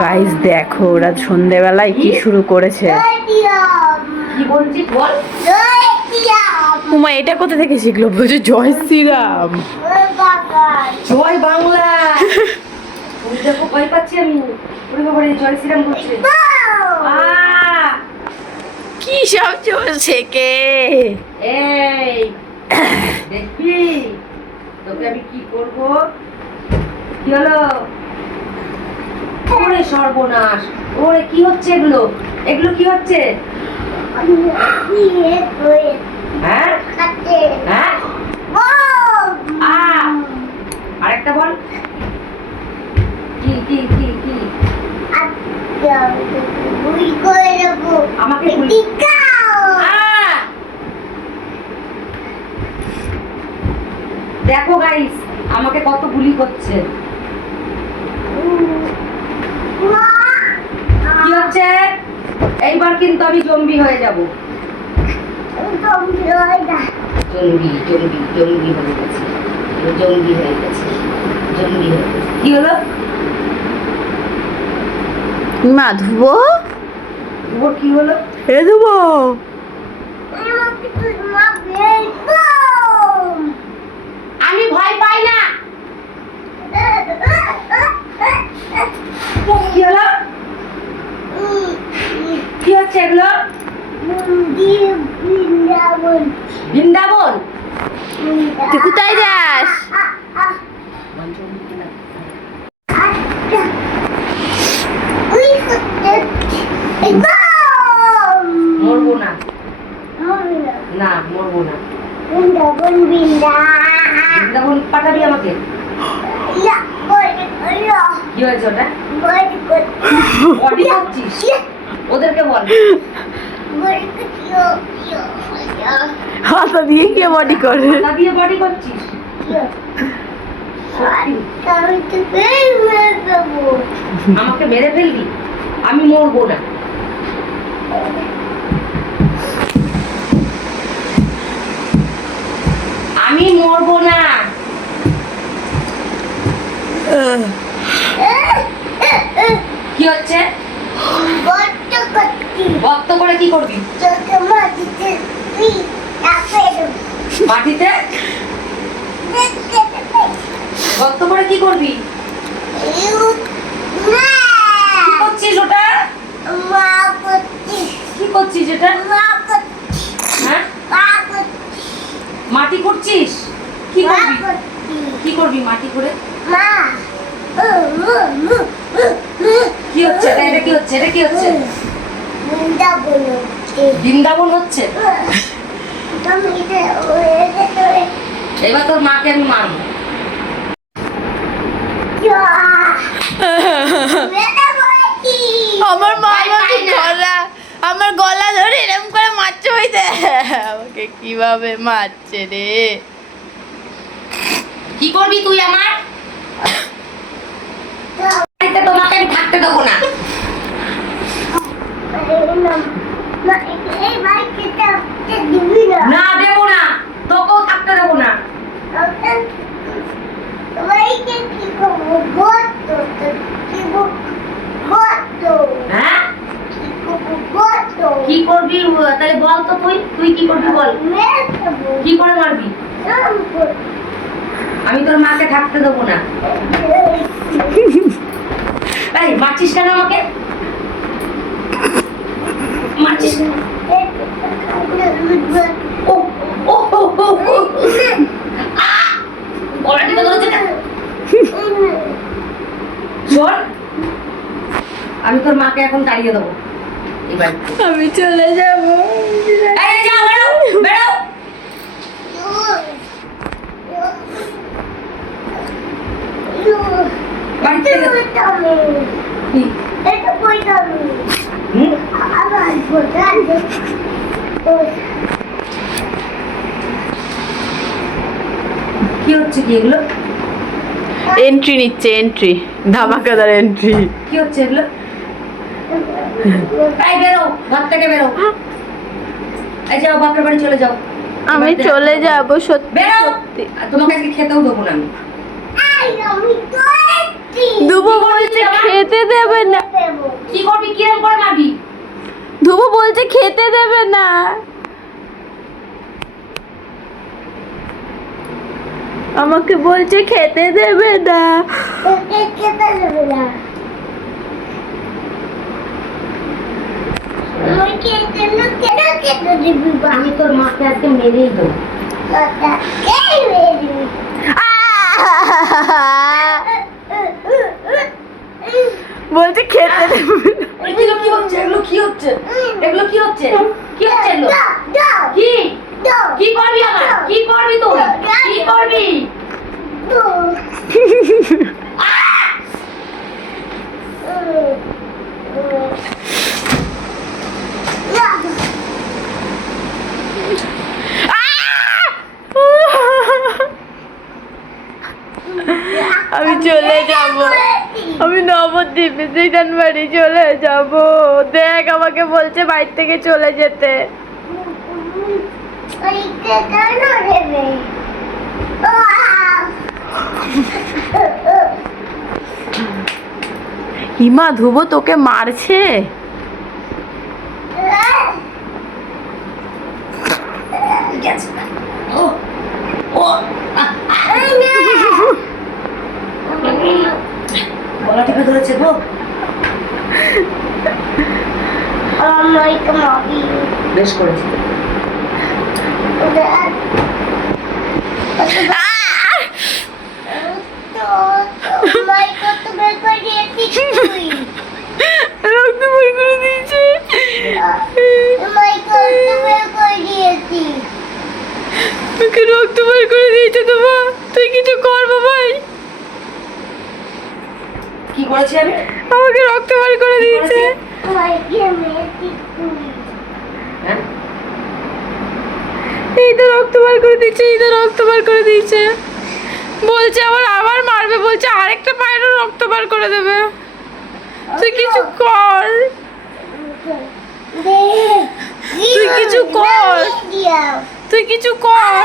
Guys দেখো ওরা সন্ধ্যেবেলায় কি শুরু করেছে। কি বলছিস বল? উমা এটা কোথা থেকে শিখলো? বলছে জয় শ্রীরাম। জয় বাংলা। ওই দেখো ভয় পাচ্ছি আমি। ওরে বাবা রে, জয় শ্রীরাম করছে। কি সব চলছে কে? এই দেখবি তোকে আমি কি করব? কি হলো? ওরে সর্বনাশ! ওরে কি হচ্ছে এগুলো? এগুলো কি হচ্ছে? হ্যাঁ হ্যাঁ, আরেকটা বল। কি কি কি কি? আমাকে দেখো গাইস, আমাকে কত গুলি করছে। কি হচ্ছে? এইবার কিন্তু আমি জম্বি হয়ে যাব। জম্বি জম্বি জম্বি হয়ে গেছে। জম্বি হয়ে গেছে। জম্বি হয়ে গেছে। কি হলো? মা ধুবো? ওর কি হলো? এ ধুবো। আমি ভয় পাই না। কি হলো? কি হচ্ছে এগুলো? বৃন্দাবন। তুই কোথায় যাস? মরবো না, না মরবো না। বৃন্দাবন পাঠাবি আমাকে? কি হয়েছে ওটা? বডি করছিস? ওদেরকে বল। হাতা দিয়ে কে বডি করে? হাতা দিয়ে বডি করছিস? আমাকে মেরে ফেলবি? আমি মরবো না। আমি মরবো না। কি হচ্ছে? বক্ত করে কি করবি? মাটিতে বক্ত করে কি করবি? কি করছিস ওটা? কি করছিস এটা? হ্যাঁ, মাটি করছিস? কি করবি? কি করবি মাটি করে? কি হচ্ছে এটা? এটা কি হচ্ছে? এটা কি হচ্ছে? বৃন্দাবন হচ্ছে। এবার তোর মাকে আমি মারবো। আমার মা আমাকে গলা, আমার গলা ধরে এরকম করে মারছে। হইতে আমাকে কিভাবে মারছে রে? কি করবি তুই আমার? তোমাকে আমি থাকতে দেবো না। না দেবো না, তোকেও থাকতে দেবো না। হ্যাঁ, কি করবি তাহলে বল তো? তুই তুই কি করবি বল? কি করে মারবি? আমি তোর মাকে থাকতে দেবো না। এই মারছিস কেন আমাকে? মারছিস কেন? ও ও ও ও ও। গলা টিপে ধরেছে কেন? শোন, আমি তোর মাকে এখন তাড়িয়ে দেবো। এবার আমি চলে যাবো। এই যা, বেরো বেরো। বাড়িতে কি? কি হচ্ছে কি এগুলো? এন্ট্রি নিচ্ছে, এন্ট্রি, ধামাকাদার এন্ট্রি। কি হচ্ছে এগুলো? এই বেরো, ঘর থেকে বেরো। এই যাও, বাপের বাড়ি চলে যাও। আমি চলে যাব সত্যি বেরো। সত্যি। আর তোমাকে আজকে খেতেও দেবো না আমি। দুবো বলছে খেতে দেবে না। কি করবি, কিরম করে মারবি? ধুবু বলছে খেতে দেবে না। আমাকে বলছে খেতে দেবে না। আমি তোর মাকে আজকে মেরেই দেবো। বলছে খেতে দেবে না। এগুলো কি হচ্ছে? এগুলো কি হচ্ছে? এগুলো কি হচ্ছে? কি হচ্ছে এগুলো? কি? কি করবি আমার? কি করবি তুই? কি করবি? আমি চলে যাব, আমি নবদ্বীপে সিটান বাড়ি চলে যাব। দেখ আমাকে বলছে বাড়ি থেকে চলে যেতে। হিমা ধুবো তোকে মারছে। ও ও গলা টিপে ধরেছে গো। বেশ করেছি। রক্ত বের করে দিয়েছে। তোকে রক্ত বের করে দিয়েছে তোমা। তুই কিছু কর বাবাই। কি করেছি আমি? আমাকে রক্ত বের করে দিয়েছে। হ্যাঁ? এই তো রক্ত বের করে দিয়েছে, এই তো রক্ত বের করে দিয়েছে। বলছে আবার মারবে, বলছে আরেকটা পায়েরও রক্ত বের করে দেবে। তুই কিছু কর, তুই কিছু কর, তুই কিছু কর।